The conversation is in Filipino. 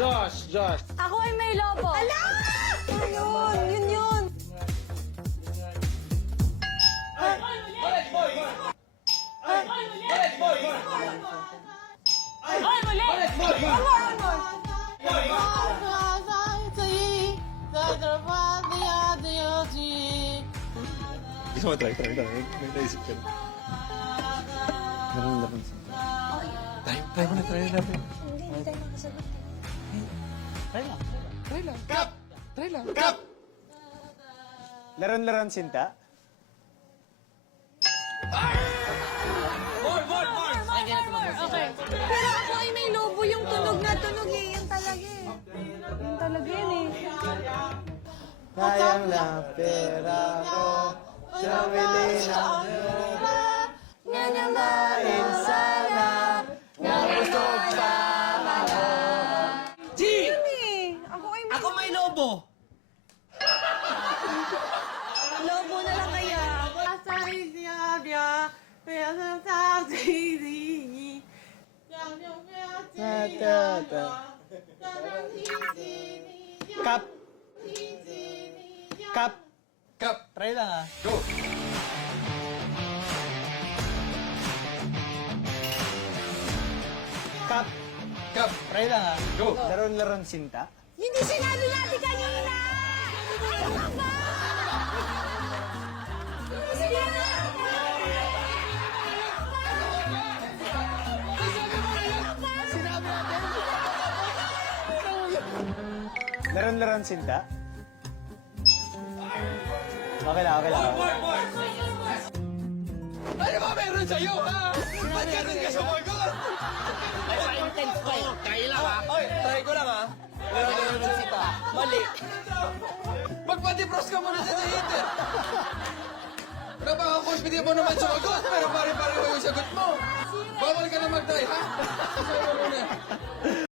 Josh! Josh! Ako ay may lobo. Ala! Yun. Ay, mali! Gusto mo try. May naisip ka na. Laron siya. Try mo na natin. Hindi tayo makasagot. Try lang. Laron sinta. Okay. Pero ako ay may lobo yung tunog na tunog eh. Yan talaga eh. Yan talaga yan eh. Sayang na pera ko. Sabili na nga naman sana. Nabusog pa ako. G! Yan eh. Ako ay may Ako may lobo! lobo na lang kaya. Cup. Try lang ah. Go. Cup. Try lang ah. Go. Laron sinta. Hindi sinabi natin kanina! Ano ka ba? Hindi sinabi Laron sinta. Okay lang. Ano ba meron sa'yo, ha? Ba't ganun ka sumagot? Ay, pa-intense ko. Try lang ha. Oy, try ko lang, ha? Meron sita. Mali. Magpa-defrost ka muna sa heater. Napaka-confident mo naman sumagot, pero pare-pareho yung sagot mo. Bawal ka na mag-try, ha? Sasabi mo muna.